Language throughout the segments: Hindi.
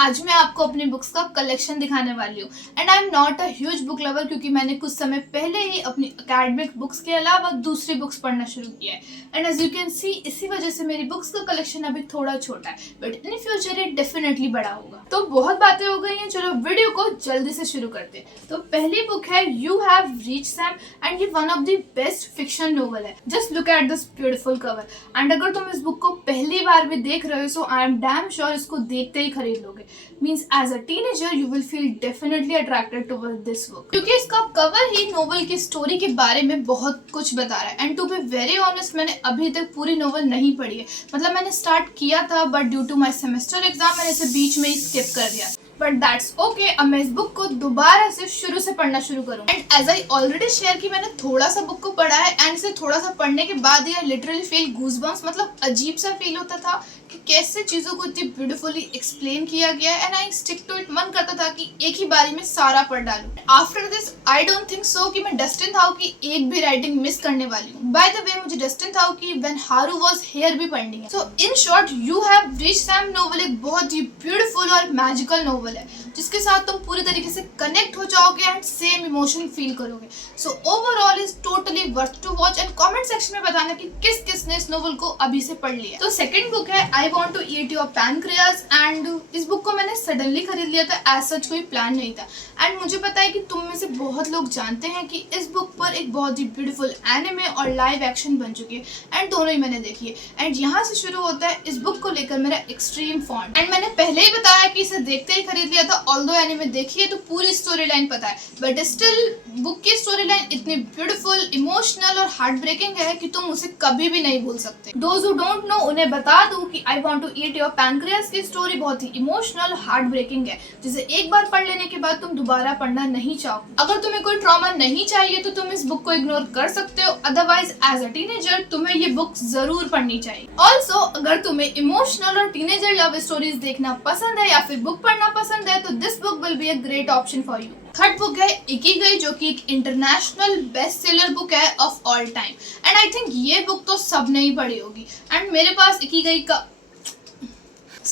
आज मैं आपको अपनी बुक्स का कलेक्शन दिखाने वाली हूँ and I am not a huge book lover क्योंकि मैंने कुछ समय पहले ही अपनी एकेडमिक बुक्स के अलावा दूसरी बुक्स पढ़ना शुरू किया है and as you can see इसी वजह से मेरी बुक्स का कलेक्शन अभी थोड़ा छोटा है बट इन फ्यूचर ये डेफिनेटली बड़ा होगा। तो बहुत बातें हो गई हैं, चलो वीडियो को जल्दी से शुरू करते हैं। तो पहली बुक है you have reached Sam and ये one of the best fiction novel है। Just look at this beautiful cover and अगर तुम इस बुक को पहली बार भी देख रहे हो so I am damn sure इसको देखते ही खरीद लोगे। Means as a teenager you will feel definitely attracted toward this book क्योंकि इसका कवर ही नोवेल की स्टोरी के बारे में बहुत कुछ बता रहा है। And to be very honest मैंने अभी तक पूरी नोवेल नहीं पढ़ी है, मतलब मैंने स्टार्ट किया था but due to my semester exam मैंने इसे बीच में ही स्किप कर दिया। बट दैट्स ओके, अब मैं इस बुक को दोबारा से शुरू से पढ़ना शुरू करूंगी। And as I already share कि मैंने थोड़ा सा बुक को पढ़ा है एंड इसे थोड़ा सा पढ़ने के बाद ही लिटरली फील गूज़बम्प्स, मतलब अजीब सा फील होता था कि कैसे चीज़ों को इतनी ब्यूटीफुली एक्सप्लेन किया गया है and I stick to it. मन करता था कि एक ही बारी में सारा पढ़ डालूं। After this I don't think so कि मैं डेस्टिन था कि एक भी राइटिंग मिस करने वाली हूँ। बाय द वे मुझे डेस्टिन था कि व्हेन हारू वाज हियर भी पढ़नी है। So in short you have reached Sam novel एक बहुत ही ब्यूटीफुल और मैजिकल नोवेल है जिसके साथ तुम पूरी तरीके से कनेक्ट हो जाओगे एंड सेम इमोशन फील करोगे। So overall is totally worth to watch and comment section में बताना कि किस किसने इस नोवेल को अभी से पढ़ लिया। तो सेकंड बुक है I want to eat your pancreas and इस बुक को मैंने सडनली खरीद लिया था, एज सच कोई प्लान नहीं था। एंड मुझे पता है कि तुम में से बहुत लोग जानते हैं कि इस बुक पर एक बहुत ही ब्यूटीफुल एनिमे और लाइव एक्शन बन चुकी है एंड दोनों ही मैंने देखी है। एंड यहाँ से शुरू होता है इस बुक को लेकर मेरा एक्सट्रीम फॉन्ड। एंड मैंने पहले ही बताया कि इसे देखते ही खरीद लिया था, ऑल्दो एनिमे देखी है तो पूरी स्टोरी लाइन पता है बट स्टिल बुक की स्टोरी लाइन इतनी ब्यूटीफुल, इमोशनल और हार्ट ब्रेकिंग है कि तुम उसे कभी भी नहीं भूल सकते। दोज हु डोंट नो उन्हें बता दूं कि I want to eat your pancreas की स्टोरी बहुत ही इमोशनल, हार्ट ब्रेकिंग है जिसे एक बार पढ़ लेने के बाद तुम दोबारा पढ़ना नहीं चाहोगे। अगर तुम्हें कोई ट्रॉमा नहीं चाहिए तो तुम इस बुक को इग्नोर कर सकते हो, अदरवाइज एज अ टीनेजर तुम्हें ये बुक जरूर पढ़नी चाहिए। ऑल्सो अगर तुम्हें इमोशनल और टीनेजर लव स्टोरीज देखना पसंद है या फिर बुक पढ़ना पसंद है तो this book will be a great option for you. Third book है इकिगाई जो कि एक इंटरनेशनल बेस्ट सेलर बुक है of all time and I think ये बुक तो सबने ही पढ़ी होगी। एंड मेरे पास इकिगाई का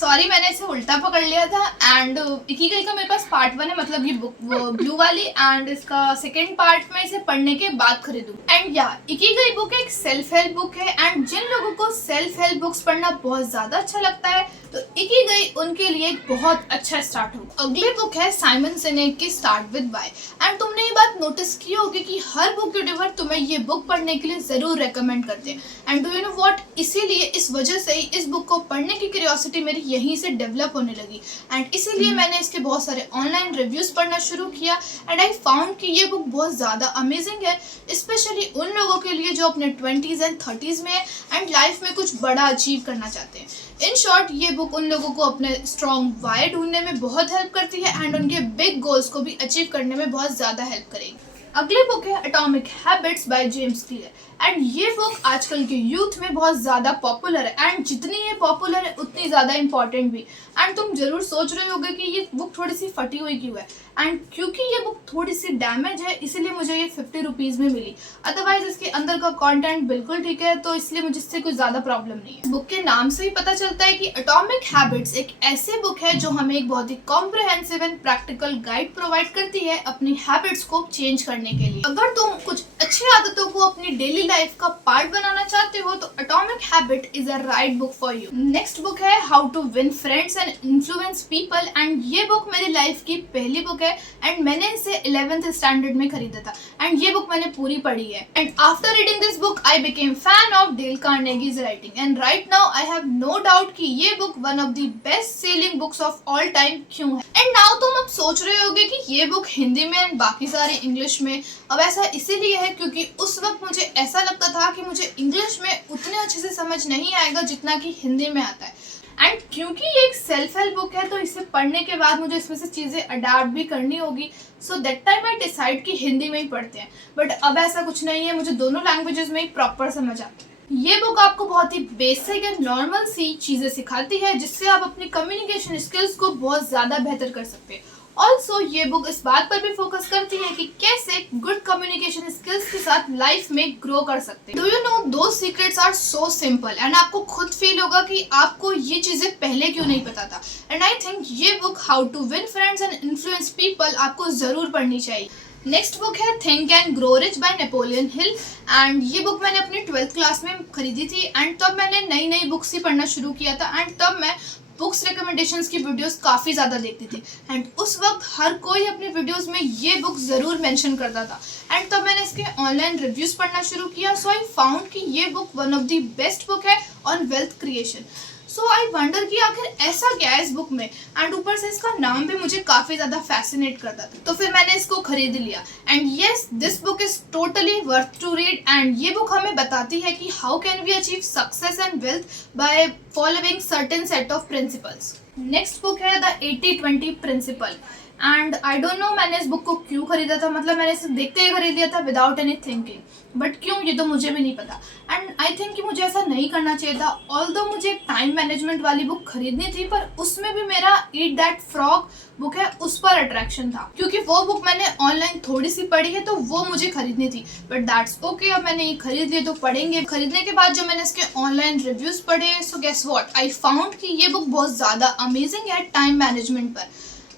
मैंने इसे उल्टा पकड़ लिया था एंड इकिगाई का मेरे पास पार्ट 1 है, मतलब ये बुक ब्लू वाली, एंड इसका सेकंड पार्ट में इसे पढ़ने के बाद खरीदूं। एंड या इकिगाई बुक एक सेल्फ हेल्प बुक है एंड जिन लोगों को सेल्फ हेल्प बुक्स पढ़ना बहुत ज्यादा अच्छा लगता है तो इकिगाई उनके लिए एक बहुत अच्छा स्टार्ट होगा। अगली बुक है साइमन सिनेक की स्टार्ट विद व्हाई एंड तुमने ये बात नोटिस की होगी कि हर बुक यूट्यूबर तुम्हें ये बुक पढ़ने के लिए जरूर रेकमेंड करते हैं and do you know what, इसीलिए इस वजह से ही इस बुक को पढ़ने की क्यूरियोसिटी मेरी यहीं से डेवलप होने लगी एंड इसीलिए मैंने इसके बहुत सारे ऑनलाइन रिव्यूज पढ़ना शुरू किया एंड आई फाउंड कि ये बुक बहुत ज़्यादा अमेजिंग है, स्पेशली उन लोगों के लिए जो अपने 20s एंड 30s में है एंड लाइफ में कुछ बड़ा अचीव करना चाहते हैं। इन शॉर्ट ये बुक उन लोगों को अपने स्ट्रॉन्ग वाई ढूंढने में बहुत हेल्प करती है एंड उनके बिग गोल्स को भी अचीव करने में बहुत ज़्यादा हेल्प करेगी। अगली बुक है atomic habits by James clear and ये बुक आजकल के यूथ में बहुत ज़्यादा पॉपुलर है एंड जितनी ये पॉपुलर है उतनी ज़्यादा इंपॉर्टेंट भी। एंड तुम जरूर सोच रहे होगे कि ये बुक थोड़ी सी फटी हुई क्यों है एंड क्योंकि ये बुक थोड़ी सी डैमेज है इसीलिए मुझे ये 50 रुपीज़ में मिली, अदरवाइज इसके अंदर का कंटेंट बिल्कुल ठीक है तो इसलिए मुझे इससे कोई ज़्यादा प्रॉब्लम नहीं है। बुक के नाम से ही पता चलता है कि एटॉमिक हैबिट्स एक ऐसी बुक है जो हमें एक बहुत ही comprehensive and practical guide provide करती है अपनी हैबिट्स को चेंज करने के लिए। अगर तुम कुछ अच्छी आदतों को अपनी डेली लाइफ का पार्ट बनाना चाहते हो तो atomic habit is a right book for you. Next book है how to win friends and influence people and ये बुक मेरी लाइफ की पहली बुक है एंड मैंने इसे 11th स्टैंडर्ड में खरीदा था एंड ये बुक मैंने पूरी पढ़ी है and after reading this book I became fan of Dale Carnegie's writing and right now I have no doubt कि ये book one of the best selling books of all time क्यों है। एंड नाउ तुम अब सोच रहे होगे कि ये बुक हिंदी में एंड बाकी सारे इंग्लिश में। अब ऐसा इसीलिए है क्योंकि उस वक्त मुझे ऐसा लगता था कि मुझे इंग्लिश में उतने अच्छे से समझ नहीं आएगा जितना कि हिंदी में आता है एंड क्योंकि ये एक सेल्फ हेल्प बुक है तो इसे पढ़ने के बाद मुझे इसमें से चीज़ें अडाप्ट भी करनी होगी। So that time I decide कि हिंदी में ही पढ़ते हैं बट अब ऐसा कुछ नहीं है, मुझे दोनों लैंग्वेजेस में ही प्रॉपर समझ आता है। ये बुक आपको बहुत ही बेसिक एंड नॉर्मल सी चीज़ें सिखाती है जिससे आप अपनी कम्युनिकेशन स्किल्स को बहुत ज़्यादा बेहतर कर सकते हैं। ऑल्सो ये बुक इस बात पर भी फोकस करती है कि कैसे गुड कम्युनिकेशन स्किल्स के साथ लाइफ में ग्रो कर सकते हैं। Do you know those secrets are so simple and आपको खुद फील होगा कि आपको ये चीजें पहले क्यों नहीं पता था। एंड आई थिंक ये book how to win friends and influence people आपको जरूर पढ़नी चाहिए। नेक्स्ट बुक है think and grow rich by Napoleon Hill and ये बुक मैंने अपनी 12th क्लास में खरीदी थी एंड तब मैंने नई नई बुक्स ही पढ़ना शुरू किया था एंड तब मैं बुक्स रिकमेंडेशंस की वीडियोस काफ़ी ज़्यादा देखती थी एंड उस वक्त हर कोई अपनी वीडियोस में ये बुक ज़रूर मेंशन करता था एंड तब मैंने इसके ऑनलाइन रिव्यूज़ पढ़ना शुरू किया। सो आई फाउंड कि ये book one of the best book है on wealth creation. So I wonder कि आखिर ऐसा क्या है इस बुक में एंड ऊपर से इसका नाम भी मुझे काफ़ी ज़्यादा फैसिनेट करता था, तो फिर मैंने इसको खरीद लिया and yes this book is totally worth to read and ये बुक हमें बताती है कि how can we achieve success and wealth by following certain set of principles. Next book है the 80-20 principle and I don't know मैंने इस बुक को क्यों खरीदा था, मतलब मैंने इसे देखते ही खरीद लिया था विदाउट एनी थिंकिंग, बट क्यों ये तो मुझे भी नहीं पता एंड आई थिंक कि मुझे ऐसा नहीं करना चाहिए था। ऑल्दो मुझे एक टाइम मैनेजमेंट वाली बुक खरीदनी थी पर उसमें भी मेरा ईट दैट फ्रॉग बुक है उस पर अट्रैक्शन था, क्योंकि वो बुक मैंने ऑनलाइन थोड़ी सी पढ़ी है तो वो मुझे खरीदनी थी, बट दैट्स ओके। अब मैंने ये खरीद लिया तो पढ़ेंगे। खरीदने के बाद जो मैंने इसके ऑनलाइन रिव्यूज़ पढ़े so guess what I found कि ये बुक बहुत ज़्यादा अमेजिंग है टाइम मैनेजमेंट पर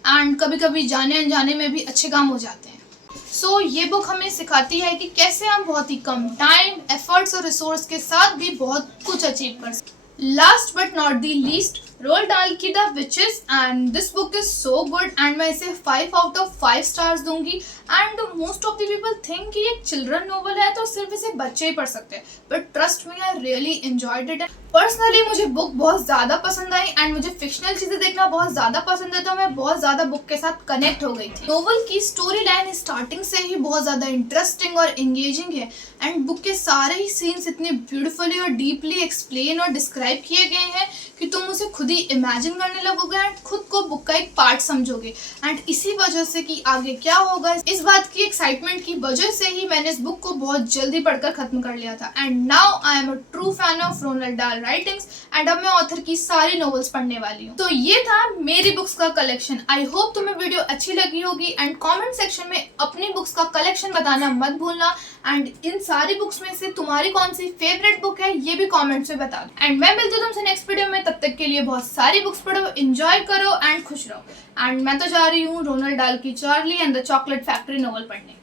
एंड कभी कभी जाने अनजाने में भी अच्छे काम हो जाते हैं। सो ये बुक हमें सिखाती है कि कैसे हम बहुत ही कम टाइम, एफर्ट्स और रिसोर्स के साथ भी बहुत कुछ अचीव कर सकते हैं। Last but not the least rolled डाल की the witches and this book is so good and मैं इसे 5 आउट ऑफ 5 स्टार्स दूंगी and most of the people think कि ये चिल्ड्रन नोवेल है तो सिर्फ इसे बच्चे ही पढ़ सकते हैं, but trust me I really enjoyed it. Personally मुझे बुक बहुत ज़्यादा पसंद आई एंड मुझे फिक्शनल चीज़ें देखना बहुत ज़्यादा पसंद है तो मैं बहुत ज़्यादा बुक के साथ कनेक्ट हो गई थी। नोवेल की स्टोरी लाइन स्टार्टिंग से ही बहुत ज़्यादा इंटरेस्टिंग और एंगेजिंग है एंड बुक के सारे ही सीन्स इतने ब्यूटीफुली और डीपली एक्सप्लेन और डिस्क्राइब किए गए हैं कि तुम उसे खुद ही इमेजिन करने लगोगे एंड खुद को बुक का एक पार्ट समझोगे एंड इसी वजह से कि आगे क्या होगा इस बात की एक्साइटमेंट की वजह से ही मैंने इस बुक को बहुत जल्दी पढ़कर खत्म कर लिया था and now I am a true fan of Roald Dahl writings and अब मैं ऑथर की सारी नॉवेल्स पढ़ने वाली हूँ। तो ये था मेरी बुक्स का कलेक्शन। आई होप तुम्हें वीडियो अच्छी लगी होगी एंड कमेंट सेक्शन में अपनी बुक्स का कलेक्शन बताना मत भूलना एंड इन सारी बुक्स में से तुम्हारी कौन सी फेवरेट बुक है ये भी कमेंट्स में बता दो एंड मैं मिलती हूँ तुमसे नेक्स्ट वीडियो में। तब तक के लिए बहुत सारी बुक्स पढ़ो, एंजॉय करो एंड खुश रहो एंड मैं तो जा रही हूँ रोनाल्ड डाल की Charlie and the chocolate factory novel पढ़ने।